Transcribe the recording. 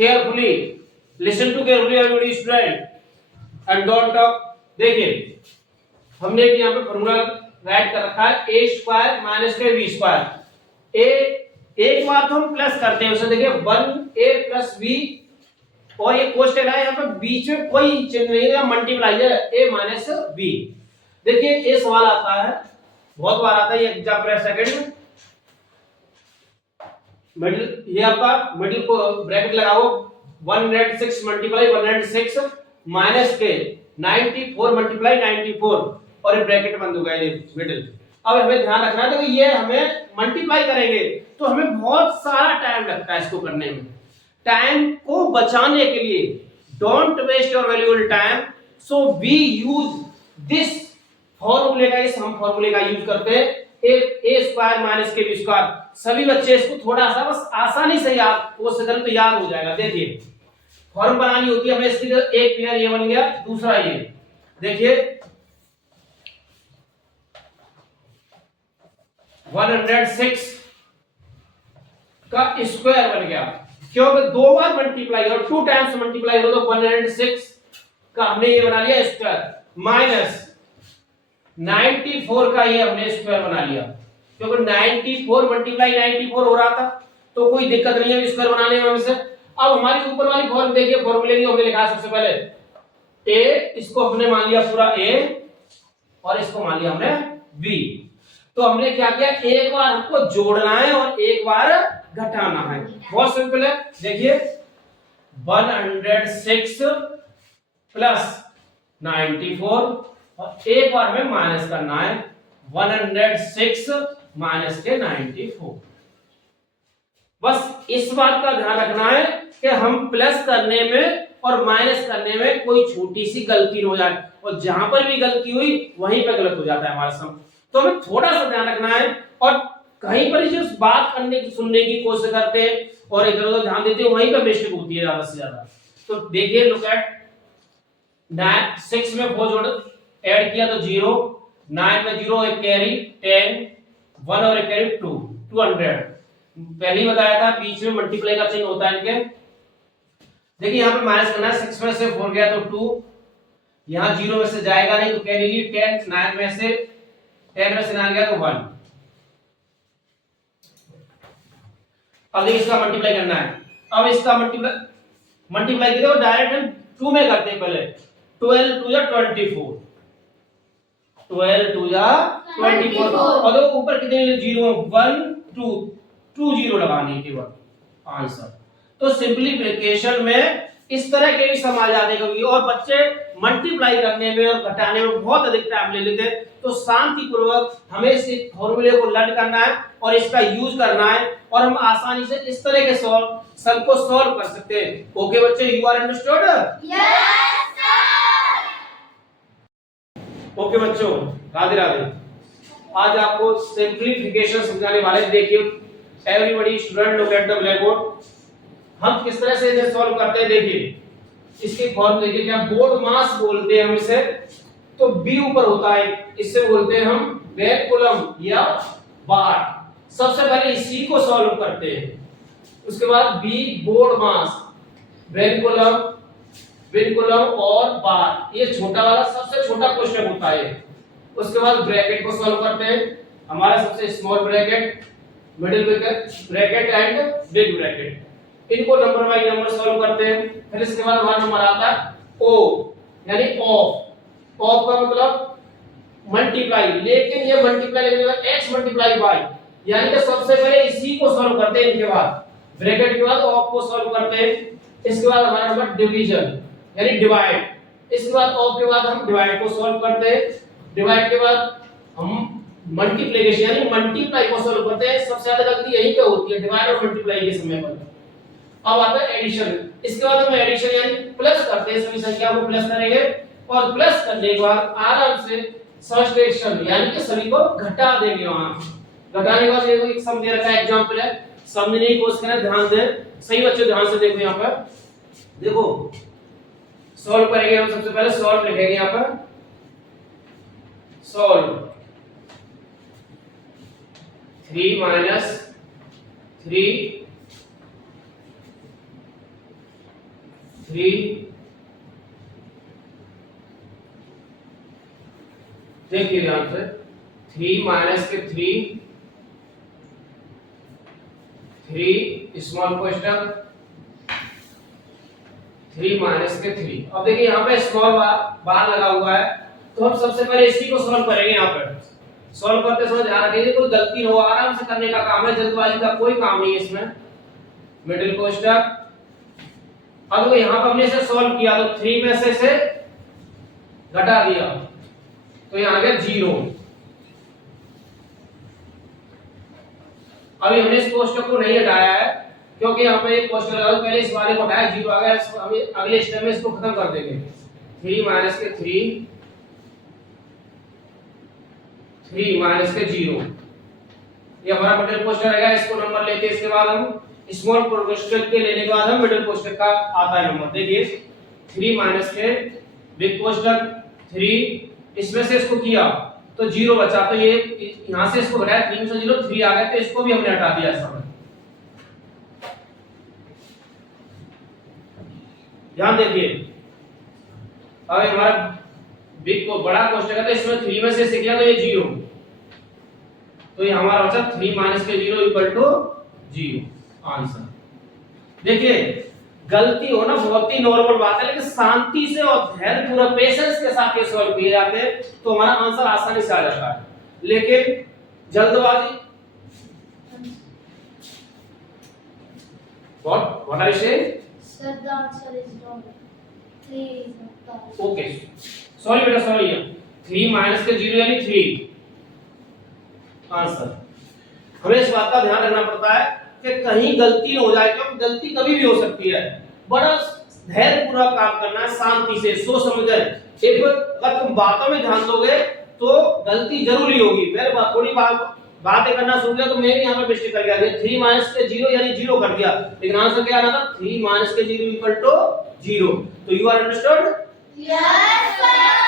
Carefully, listen to carefully everybody student and don't talk. देखिए हमने यहाँ पे फॉर्मूला राइट कर रखा है a स्क्वायर माइनस के v स्क्वायर। एक बार तो हम प्लस करते हैं उसे, देखिए 1a प्लस v और ये कोष्टक है, यहाँ पे बीच में कोई चिन्ह नहीं है, मल्टीप्लाई है a माइनस v। देखिए ये सवाल आता है, बहुत बार आता है ये एग्जाम सेकंड में। मिडिल, ये आपका मिडिल को ब्रैकेट लगाओ, 106 मल्टीप्लाई 106 माइनस के 94 मल्टीप्लाई 94 और ये ब्रैकेट बंद होगा ये मिडिल। अब हमें ध्यान रखना है, देखो ये हमें मल्टीप्लाई करेंगे तो हमें बहुत सारा टाइम लगता है इसको करने में। टाइम को बचाने के लिए don't waste your valuable time, so we use this फॉर्मूले का, इस हम फॉर्मूले का यूज करते हैं a स्क्वायर माइनस के बी स्क्वायर। सभी बच्चे इसको थोड़ा सा बस आसानी से याद कोशिश करें तो याद हो जाएगा। देखिए फॉर्म बनानी होती है हमें इसकी, एक पेयर ये बन गया, दूसरा ये देखिए 106 का स्क्वायर बन गया, क्योंकि दो बार मल्टीप्लाई और 2 टाइम्स मल्टीप्लाई हो तो 106 का हमने ये बना लिया स्क्वायर, माइनस 94 का ये हमने स्क्वायर बना लिया, क्योंकि 94 मल्टीप्लाई 94 हो रहा था तो कोई दिक्कत नहीं है स्क्वायर बनाने में हमसे। अब हमारी ऊपर वाली फॉर्म देखिए, फॉर्मूले की हमने लिखा सबसे पहले a, इसको हमने मान लिया पूरा a और इसको मान लिया हमने b। तो हमने क्या किया, एक बार हमको जोड़ना है और एक बार घटाना है, बहुत सिंपल है। देखिए 106 प्लस 94 और एक बार हमें माइनस करना है 106 माइनस के 94। बस इस बात का ध्यान रखना है कि हम प्लस करने में और माइनस करने में कोई छोटी सी गलती हो जाए, और जहां पर भी गलती हुई वहीं पर गलत हो जाता है हमारा सम। तो हमें थोड़ा सा ध्यान रखना है, और कहीं पर जो बात करने की सुनने की कोशिश करते हैं और इधर उधर ध्यान देते हैं वहीं पर मिस्टेक होती है ज्यादा से ज्यादा। तो देखिए लुक एट 6 में 4 जोड़ ऐड किया तो 0, 9 में 0 एक कैरी 10, 1 और एक कैरी 2, 200। पहले ही बताया था बीच में मल्टीप्लाई का चिन्ह होता है इनके। देखिए यहाँ पे माइनस करना है, 6 में से 4 गया तो 2, यहाँ 0 में से जाएगा नहीं तो कैरी ली 10, 9 में से 9 गया तो 1। अब देखिए इसका मल्टीप्लाई करना है, अब इसका मल्टीप्लाई किया तो डायरेक्ट हम 2 में करते हैं पहले, 12 2 या 24, 12 2 या 24 और तो ऊपर कितने 0 1 2 2 0 लगाने के बाद आंसर। तो सिंपलीफिकेशन में इस तरह के भी सम आ जाते कभी, और बच्चे मल्टीप्लाई करने में और घटाने में बहुत अधिक टाइम ले लेते हैं। तो शांति पूर्वक हमें इस फॉर्मूले को लर्न करना है और इसका यूज करना है, और हम आसानी से इस तरह के सम को सॉल्व कर सकते हैं। ओके बच्चे, you are understood? Yes sir. Okay बच्चों, राधे राधे। आज आपको सिंपलीफिकेशन समझाने वाले। देखिए everybody student look at the blackboard. हम किस तरह से इसे सॉल्व करते हैं, देखिए इसकी फॉर्म देखिए, क्या बोर्ड मास बोलते हैं हम इसे, तो B ऊपर होता है, इससे बोलते हैं हम वैक्यूलम या बार। सबसे पहले इसी को सॉल्व करते हैं, उसके बाद B बोर्ड मास, वैक्यूलम, विनकुलम और बार, ये छोटा वाला सबसे छोटा क्वेश्चन होता है। उसके बाद ब्रैकेट को सॉल्व करते हैं, हमारा सबसे small bracket, middle bracket and big bracket, इनको नंबर बाय नंबर सॉल्व करते हैं। फिर इसके बाद हमारा नंबर आता है O यानी ऑफ। ऑफ का मतलब मल्टीप्लाई, लेकिन ये मल्टीप्लाई लेने का x मल्टीप्लाई y, यानी कि सबसे पहले इसी को सॉल्व करते हैं, इनके बाद ब्रैकेट के बाद ऑफ को सॉल्व करते हैं। इसके बाद हमारा नंबर डिवीजन यानी डिवाइड, इसके बाद ऑफ के बाद हम डिवाइड को सॉल्व करते हैं। डिवाइड के बाद हम मल्टीप्लिकेशन यानी मल्टीप्लाई को सॉल्व करते हैं। सबसे ज्यादा गलती यही पे होती है, डिवाइड और मल्टीप्लाई के समय पर। अब आता है एडिशन, इसके बाद हम एडिशन यानी प्लस करते हैं, सभी संख्या को प्लस करेंगे, और प्लस करने के बाद आराम से सब्ट्रैक्शन यानी कि सभी को घटा देंगे। वहां घटाने के बाद देखो एक सम दे रखा है, एग्जांपल है, समझने की कोशिश करें, ध्यान दें सही बच्चों, ध्यान से देखो। यहाँ पर देखो सॉल्व करेंगे हम, सबसे पहले सॉल्व लिखेंगे यहाँ पर, सॉल्व 3 - 3 3 देखिए ध्यान से 3 माइनस के 3 स्मॉल क्वेश्चन 3 माइनस के 3। अब देखिए यहाँ पे स्मॉल बार लगा हुआ है, तो हम सबसे पहले इसी को सॉल्व करेंगे। यहाँ पे सॉल्व करते समय ध्यान रखिए कोई गलती हो, आराम से करने का काम है, जल्दबाजी का कोई काम नहीं है इसमें। मिडिल क्वेश्चन अब देखो यहाँ पर हमने इसे सॉल्व किया तो 3 में से घटा दिया तो यहाँ आ गया 0। अभी हमने इस कोष्टक को नहीं हटाया है क्योंकि यहाँ पे एक कोष्टक लगा, पहले इस वाले को हटाया 0 आ गया, अभी अगले स्टेप में इसको खत्म कर देंगे। 3 माइनस के 3 माइनस के 0 ये हमारा मिडिल कोष्टक रहेगा। इसको नंबर लेते इसके बाद हम स्मॉल कोष्टक के लेने के बाद हम मिडिल कोष्टक का आता है नंबर। देखिए 3 माइनस के बिग कोष्टक 3 इसमें से इसको किया तो 0 बचा, तो ये यहां से इसको घटाया 3 से 0 3 आ गया, तो इसको भी हमने हटा दिया इस समय। ध्यान देखिए अब हमारा बिग को बड़ा कोष्टक है तो इसमें 3 में से किया तो ये 0, तो ये हमारा बचा 3 माइनस के 0 इक्वल टू 0 आंसर। देखिए गलती होना बहुत ही नॉर्मल बात है, लेकिन शांति से और धैर्य पूरा पेशेंस के साथ ये सॉल्व किए जाते हैं तो हमारा आंसर आसानी से आ जाता है। लेकिन जल्दबाजी what are you saying? Sir, the answer is wrong. 3 is not the okay sorry बेटा सॉरी, 3 माइनस के 0 यानी 3 आंसर। हमें इस बात का ध्यान रखना पड़ता है कि कहीं गलती न हो जाए, क्योंकि गलती कभी भी हो सकती है। बड़ा धैर्य पूरा काम करना है, शांति से सोच समझ कर। एक बार अगर तुम बातों में ध्यान दोगे तो गलती जरूरी होगी। मेरे बात थोड़ी बातें करना शुरू किया तो मैं भी यहाँ पर मिस्टेक कर गया। 3 माइनस के 0 यानी 0 कर दिया, लेकिन आंसर क्या आ रहा था 3 माइनस के 0 इक्वल टू 0। तो you are understood? Yes, sir.